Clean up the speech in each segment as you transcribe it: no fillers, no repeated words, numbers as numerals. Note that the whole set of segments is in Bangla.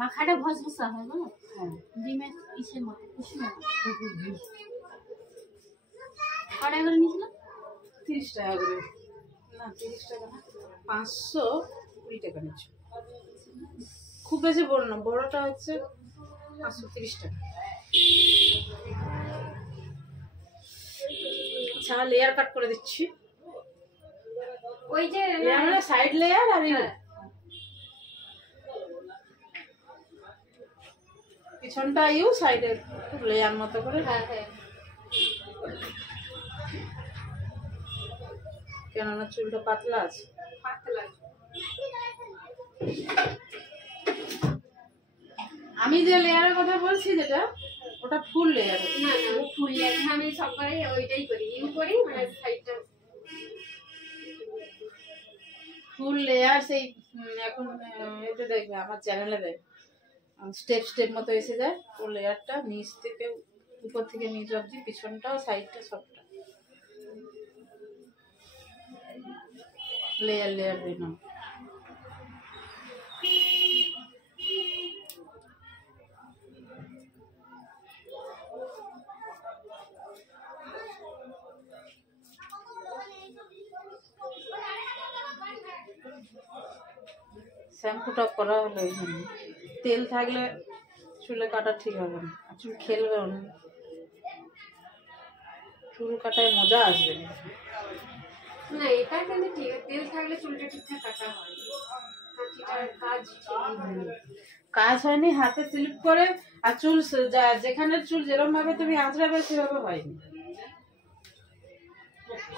মাখাটা ভসভসা হয় বলো? হ্যাঁ ডিমের ইসের মতো কুসুমের মতো। কটা করে নিয়েছিল? 30 টাকা করে, না 30 টাকা না, 520 টাকা নিচ্ছ। খুব বেশি বড় না, বড়টা হচ্ছে 530 টাকা। আচ্ছা লেয়ার কাট করে দিচ্ছি। ওই যে আমরা সাইড লেয়ার আর পিছনটা সাইডে লেয়ার মতো করে। হ্যাঁ হ্যাঁ, কেননা চুলটা পাতলা আছে। পাতলা। আমি যে লেয়ারের কথা বলছি যেটা, ওটা ফুল লেয়ার। না না, ফুল লেয়ার আমি সববারে ওইটাই করি, ইউ করি, মানে সাইডটা ফুল লেয়ার। সেই এখন এতে দেখবে আমার চ্যানেলে দেয়, স্টেপ স্টেপ মতো এসে যায়। ও লেয়ারটা নিচ থেকে উপর থেকে নিচ অবধি, পিছনটাও সাইডটা সবটা লেয়ার লেয়ার দিলাম। শ্যাম্পুটা করা হলো এই জন্য, তেল থাকলে চুলে কাটা ঠিক হবে না, চুল খেলবেও না, চুল কাটায় মজা আসবে না। না এটা কিন্তু ঠিক, তেল থাকলে চুলটা ঠিকঠাক কাটা হয়। কাজ হয়নি, হাতে স্লিপ করে, আর চুল যেখানে চুল যেরকম ভাবে তুমি আঁচড়াবে সেভাবে হয়নি,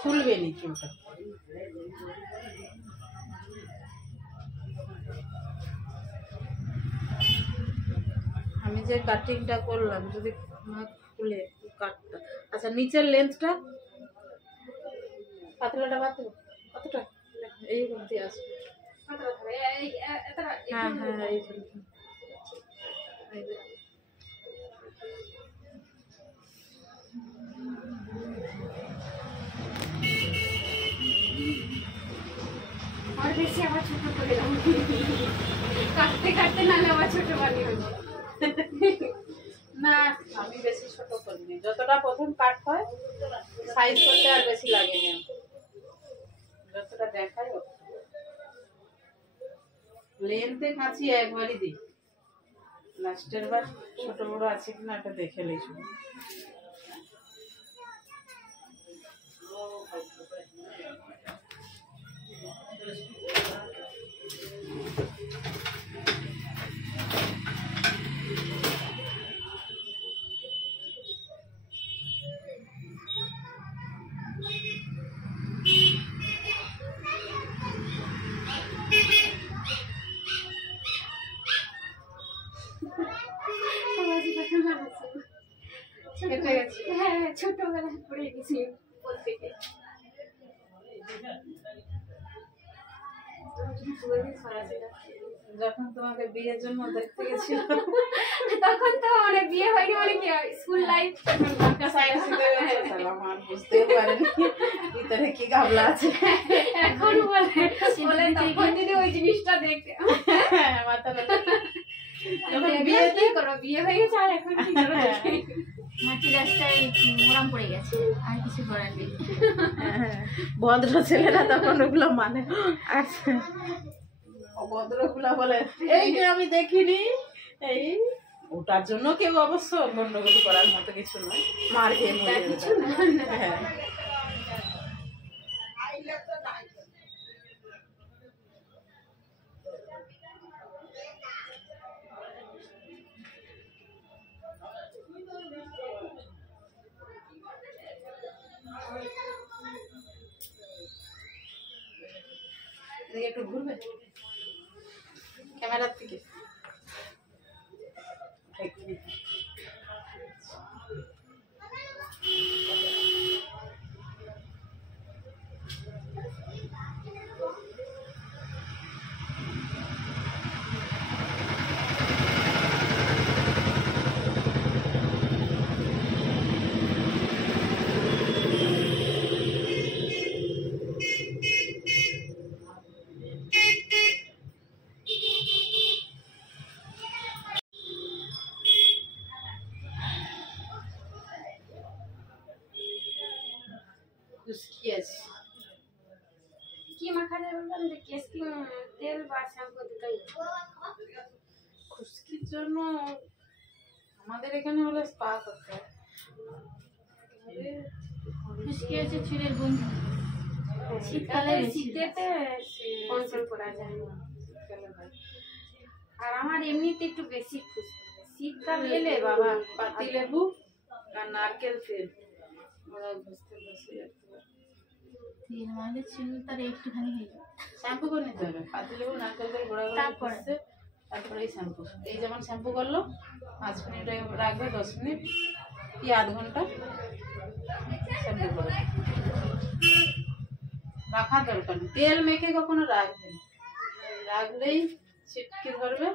খুলবে নি চুলটা। আমি যে কাটিংটা করলাম যদি খুলে কাটটা, আচ্ছা নিচের লেন্থটা পাতলাটা পাতলা কতটা এই মধ্যে আসবে। হ্যাঁ হ্যাঁ এই আর বেশি আবার ছোট করে দাও, কাটতে কাটতে নালে আবার ছোট বানিয়ে হবে। না আমি বেশি ছোট করিনি, যতটা প্রথম কাট হয় সাইজ করতে আর বেশি লাগে না, যতটা দেখায় লেন্থে কাছি একবারই দিই, লাস্টের বার ছোট বড় আছে কিনা এটা দেখে লই শুধু। হ্যাঁ ছোটবেলা পড়ে গেছি বলতে গিয়ে। যখন তোমাকে বিয়ের জন্য দেখতে গেছিল তখন তো মানে বিয়ে হয়নি, মানে কি স্কুল লাইফ আমার বুঝতেও পারেনি ভিতরে কি গাবলা আছে। এখন বলে তখন যদি ওই জিনিসটা দেখতে বিয়ে হয়ে গেছে আর এখন কি মাটি রাস্তায় মোরাম পড়ে গেছে, আর কিছু করার নেই। ভদ্র ছেলেরা তখন ওগুলো মানে, আচ্ছা অভদ্র গুলা বলে এই যে আমি দেখিনি, এই ওটার জন্য কেউ অবশ্য গন্ডগোল করার মতো কিছু নয়, মার খেয়ে মরে কিছু না। হ্যাঁ একটু ঘুরবে ক্যামেরার থেকে। খুশকি আছে। কি মাখালে বললাম যে কেসকি তেল বা শ্যাম্পু দুটোই খুশকির জন্য আমাদের এখানে হলো স্পা করতে হয়। খুশকি আছে চুলের বন্ধু, শীতকালে শীতেতে কন্ট্রোল করা যায় না। আর আমার এমনিতে একটু বেশি খুশকি, শীতকাল এলে বাবা পাতি লেবু আর নারকেল তেল ওরা ঘষতে ঘষে তেল মানে চুল তার একটুখানি হয়ে যায়। শ্যাম্পু করে নিতে হবে। পাতি লেবু নারকেল তেল গোড়া গোড়া তারপরে? ঘষতে, তারপরে এই শ্যাম্পু। এই যেমন শ্যাম্পু করলো 5 মিনিট রাখবে, 10 মিনিট কি আধ ঘন্টা শ্যাম্পু করবে। রাখার দরকার নেই, তেল মেখে কখনো রাখবে না। রাখলেই ছিটকে ধরবে,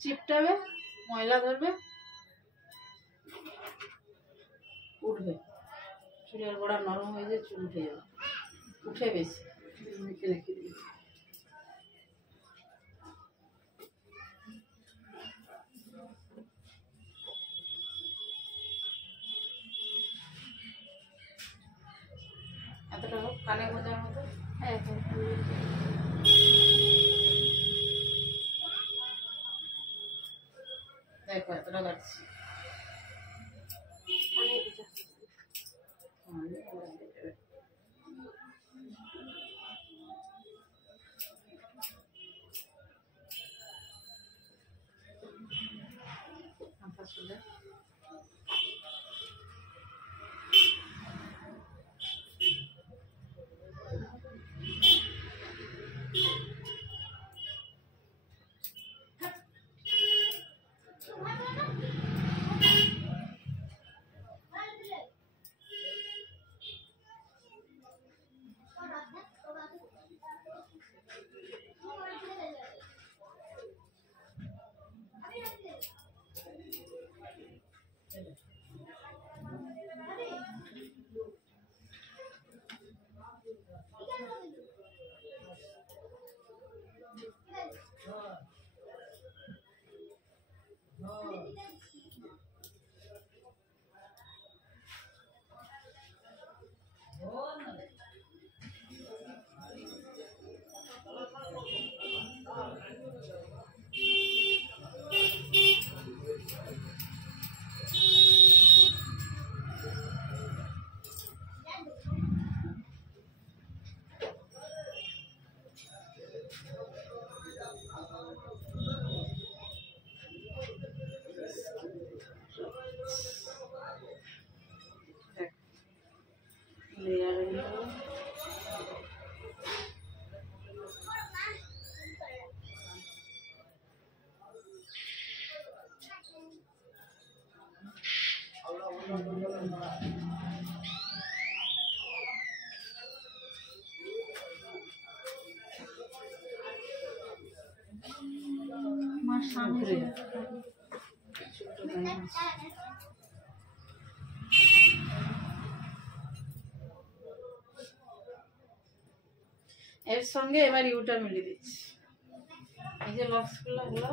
চিপটাবে, ময়লা ধরবে, উঠবে। চুলের গোড়া নরম হয়ে যায়, চুল উঠে যাবে, উঠে বেশি। মেখে রেখে দিই। এতটা হোক কানে গোঁজার মতো। হ্যাঁ হ্যাঁ দেখো এতটা কাটছি। আমার সামনে এর সঙ্গে এবার ইউটা মিলিয়ে দিচ্ছি। এই যে লক্সগুলো হলো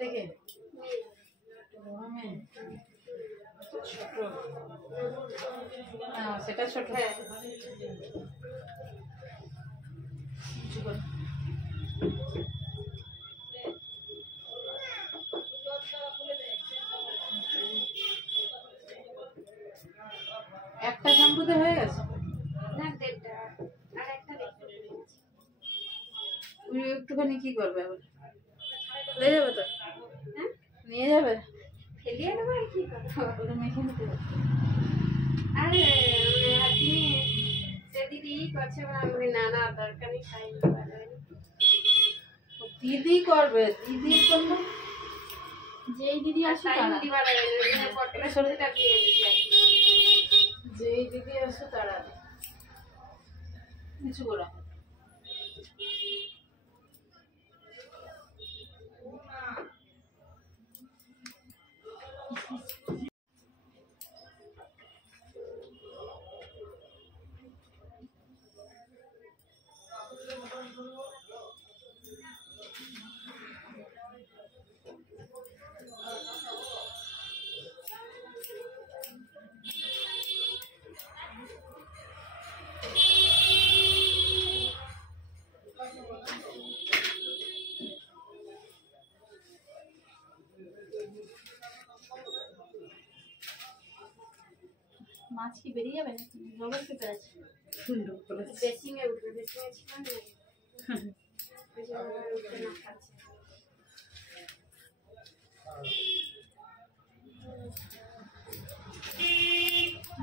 দেখে ছোট, সেটা ছোট। একটা শ্যাম্পুতে হয়ে গেছে না দেড়টা আর একটা দেখতে তুমি একটুখানি কি করবে আবার নিয়ে যাবে তো? হ্যাঁ নিয়ে যাবে? ফেলিয়ে দেবো আর কি করবো। ওটা মেখে নিতে হবে। আরে আপনি সে দিদি করছে আমি না না দরকার নেই খাইনি দিদি করবে, দিদি করলো যেই দিদি আসে তারা দিবা লাগে পটলে সরষেটা দিয়ে দিচ্ছি যেই দিদি আসে তারা কিছু করা মাছ কি বেরিয়ে যাবে নাকি? জলের পেঁপে আছে। ডুব করেছে। বেসিংয়ে উঠবে, বেসিংয়ে ছিল না? ওই যে ওরা উঠে না খাচ্ছে।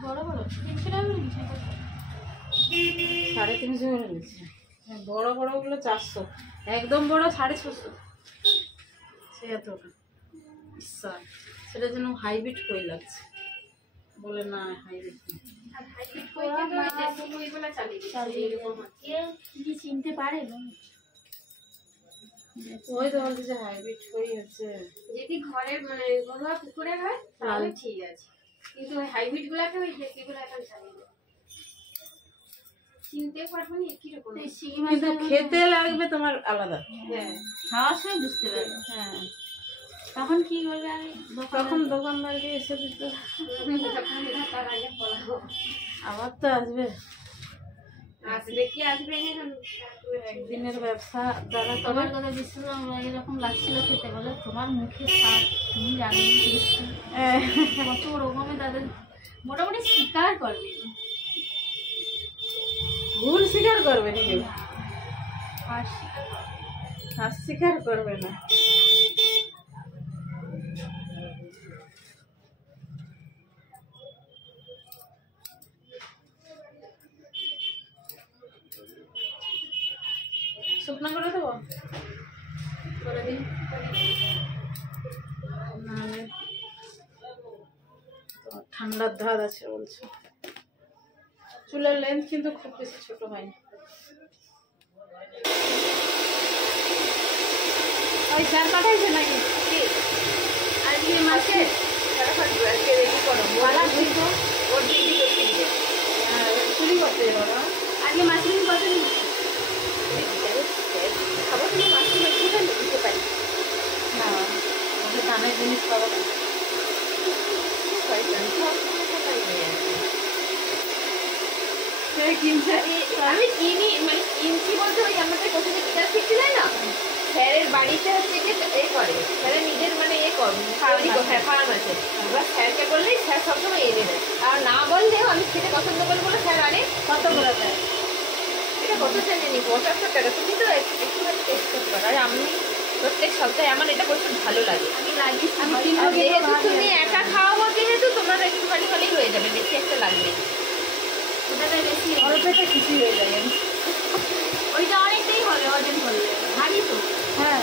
বড় বড় 300 টাকা করে নিচ্ছে কত? 350 করে নিচ্ছে। বড় বড় গুলো 400, একদম বড় 650। সে এত ইচ্ছা, সেটা যেন হাইব্রিড কই লাগছে, বলে না হাইব্রিড আর হাইব্রিড কইকে তো দেশি কইগুলো চালিয়ে এরকম কেউ কি চিনতে পারে না। ওই তো বলতে যে হাইব্রিড কই হচ্ছে। যদি ঘরের মানে ঘরোয়া পুকুরে হয় তাহলে ঠিক আছে, কিন্তু ওই হাইব্রিড গুলাকে ওই দেশি গুলো এখন চালিয়ে দেয়। চিনতে পারবো না কিরকম, কিন্তু খেতে লাগবে তোমার আলাদা। হ্যাঁ খাওয়ার সময় বুঝতে পারবে। হ্যাঁ, তখন কি করবে? আমি তখন দোকানদারকে এসে দিতে তার আগে বলাবো আবার তো আসবে। আসবে কি আসবে না, একদিনের ব্যবসা যারা করে তোমার কথা বিশ্বাস করো, এরকম লাগছিল খেতে, বলে তোমার মুখে স্বাদ তুমি জানি কত রকমের তাদের মোটামুটি স্বীকার করবে। ভুল স্বীকার করবে নিজে, আর স্বীকার করবে। আর স্বীকার করবে না। শুকনো করে দেবো নাহলে তোমার ঠান্ডার ধার আছে বলছো। চুলের লেন্থ কিন্তু খুব বেশি ছোট হয়নি। ওই স্যার পাঠাইছে নাকি? আজকে মাসে আজকে রেডি করো পালা কিন্তু ওর ডিউটি করতে দিবে। চুরি করতে যাবো না? আজকে মাসরুম কত নিচ্ছে? খাবো তুমি মাসরুম একটু দিতে পারি না, আমাদের কানের জিনিস পাবো না। সে কিনছে আমি কিনি মানে কিনছি বলতে ওই আমাদের কোথাও বিকাশ শিখতে যায় না, স্যারের বাড়িতে হচ্ছে যে এ করে, স্যারের নিজের মানে এ করে ফার্ম আছে। এবার স্যারকে বললেই স্যার সবসময় এনে দেয়, আর না বললেও আমি খেতে পছন্দ করি বলে স্যার আনে। কত করে দেয়? এটা কত জানি 75 টাকা। তুমি তো একটুখানি টেস্ট করতে পারো, আর আমি প্রত্যেক সপ্তাহে আমার এটা প্রচুর ভালো লাগে। আমি লাগিয়েছি, আমি আমি কিনবো আর কিন্তু যেহেতু ভালো তুমি লাগে। একা খাওয়াবো যেহেতু তোমার একটুখানি খালি হয়ে যাবে, বেশি একটা লাগবে না। ওটাতে বেশি অল্পেতে খুশি হয়ে যাবে। ওইটা অনেকটাই হবে ওজন করলে, ভারী তো। হ্যাঁ,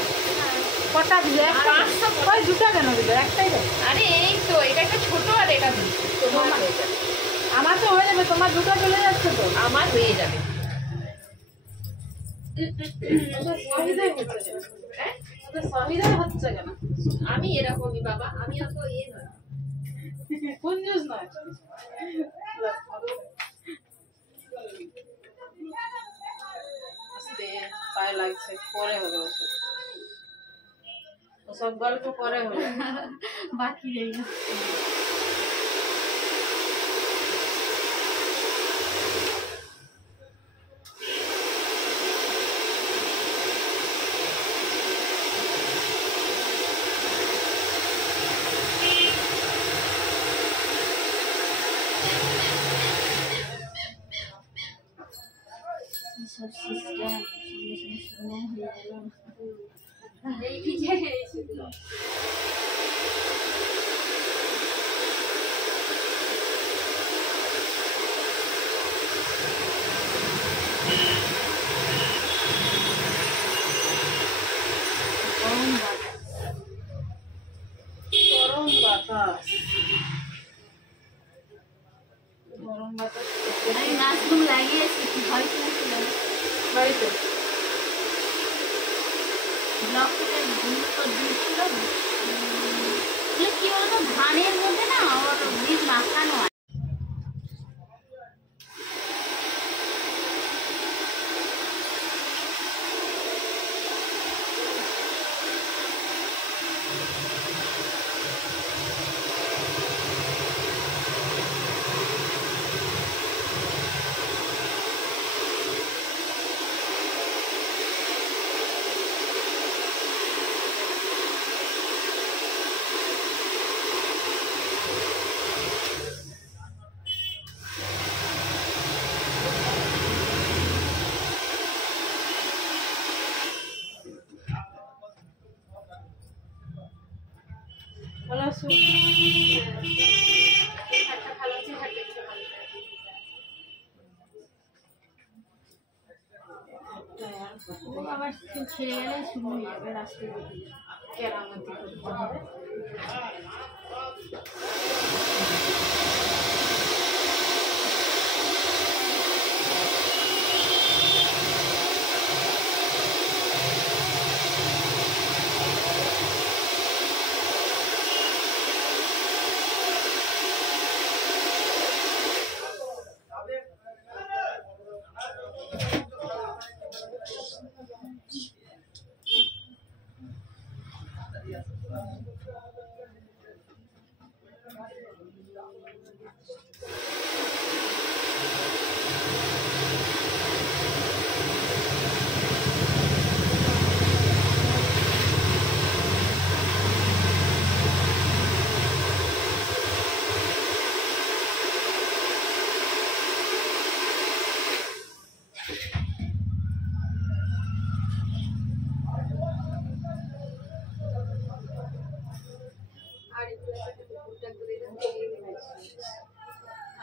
কটা দিবে? 500 ওই দুটা কেন দিবে? একটাই দেবে। আরে এই তো এটা একটা ছোট আর এটা দুটো, তোমার হয়ে যাবে। আমার তো হয়ে যাবে, তোমার দুটো চলে যাচ্ছে তো। আমার হয়ে যাবে। সহিদাই হচ্ছে কেন? হ্যাঁ? ওদের সহিদাই হচ্ছে কেন? আমি এরকমই বাবা, আমি অত ইয়ে নয়। কোন জুস নয়? আস্তে পায়ে লাগছে, পরে হবে ওসব। ওসব গল্প পরে হবে। বাকি রইল। সব সিস্টেম সঙ্গে সঙ্গে শুনে হয়ে গেল। এই ভিজে এই শুকনো। গরম বাতাস। গরম বাতাস, গরম বাতাস আমি মাশরুম লাগিয়েছি, কি ভয় পেয়েছিলাম। বাড়িতে। ব্লক থেকে গুঁড়ো দিয়েছিল। এগুলো কি বলতো, ধানের মধ্যে না ওর বীজ মাখানো আছে। ভালো আছো? হাতটা ভালো আছে, হাতটা একটু ভালো করে। ও আবার খেয়ে গেলে শুরু হয়ে যাবে রাস্তায় দিকে কেরামতি করতে হবে।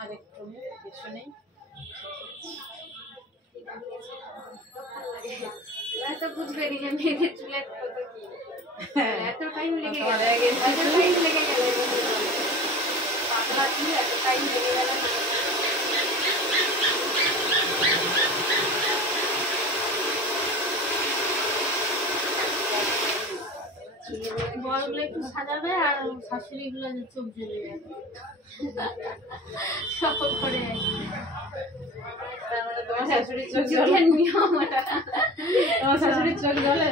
আর একটু পেছনে এত বুঝবে নি যে মেয়েদের চুলের কত কি, এত টাইম লেগে গেল, পাতলা চুল এত টাইম লেগে গেল। বড়গুলো একটু সাজাবে আর শাশুড়ি গুলো চোখ জ্বলে যাবে সব করে তার মানে তোমার শাশুড়ির চোখ জ্বলে? যুগের নিয়ম ওটা। তোমার শাশুড়ির চোখ জ্বলে?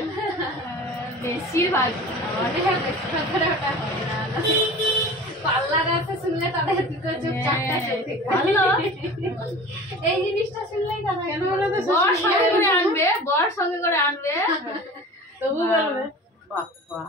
বেশিরভাগ আমাদের বেশিরভাগ করে ওটা হয় না। পাল্লার আছে শুনলে তাদের দুটো চোখ চারটা চোখ ভালো। এই জিনিসটা শুনলেই তারা কেন বলো তো? বর সঙ্গে করে আনবে, বর সঙ্গে করে আনবে, তবু বলবে বাপ্পা।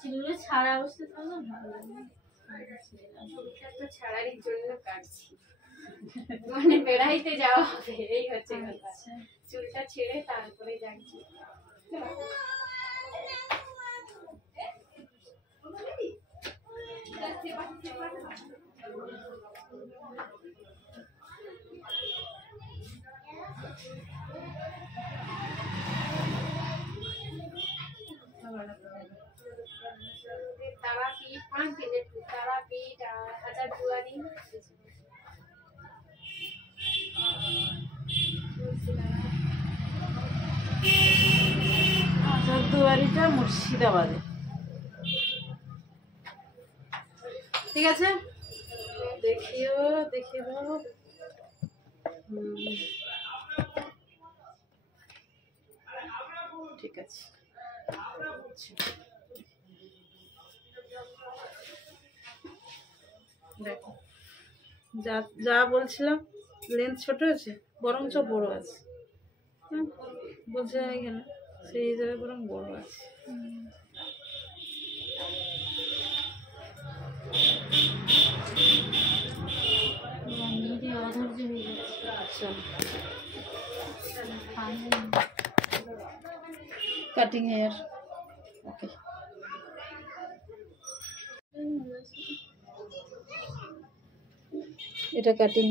যেগুলো ছাড়া অবস্থা থাকলে ভালো লাগে। চুলটা তো ছাড়ারই জন্য কাটছি, মানে বেড়াইতে যাওয়া হবে, এই হচ্ছে কথা। চুলটা ছেড়ে তারপরে যাচ্ছি। तारापीठ 5 मिनट, तारापीठ हजारदुआरी। হাজারদুয়ারিটা মুর্শিদাবাদে। ঠিক আছে, দেখিও দেখিয়ে দাও। ঠিক আছে, দেখো যা যা বলছিলাম, লেন্থ ছোট আছে বরঞ্চ বড় আছে। বোঝা গেল সেই হিসাবে বরং বড় আছে। অধৈর্য হয়ে যাচ্ছে। আচ্ছা, কাটিং হেয়ার, ওকে। এটা কাটিং।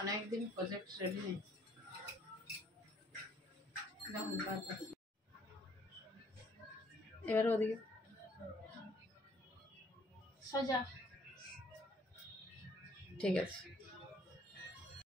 অনেকদিন প্রজেক্ট রেডি নেই। এবার ওদিকে সোজা। ঠিক আছে।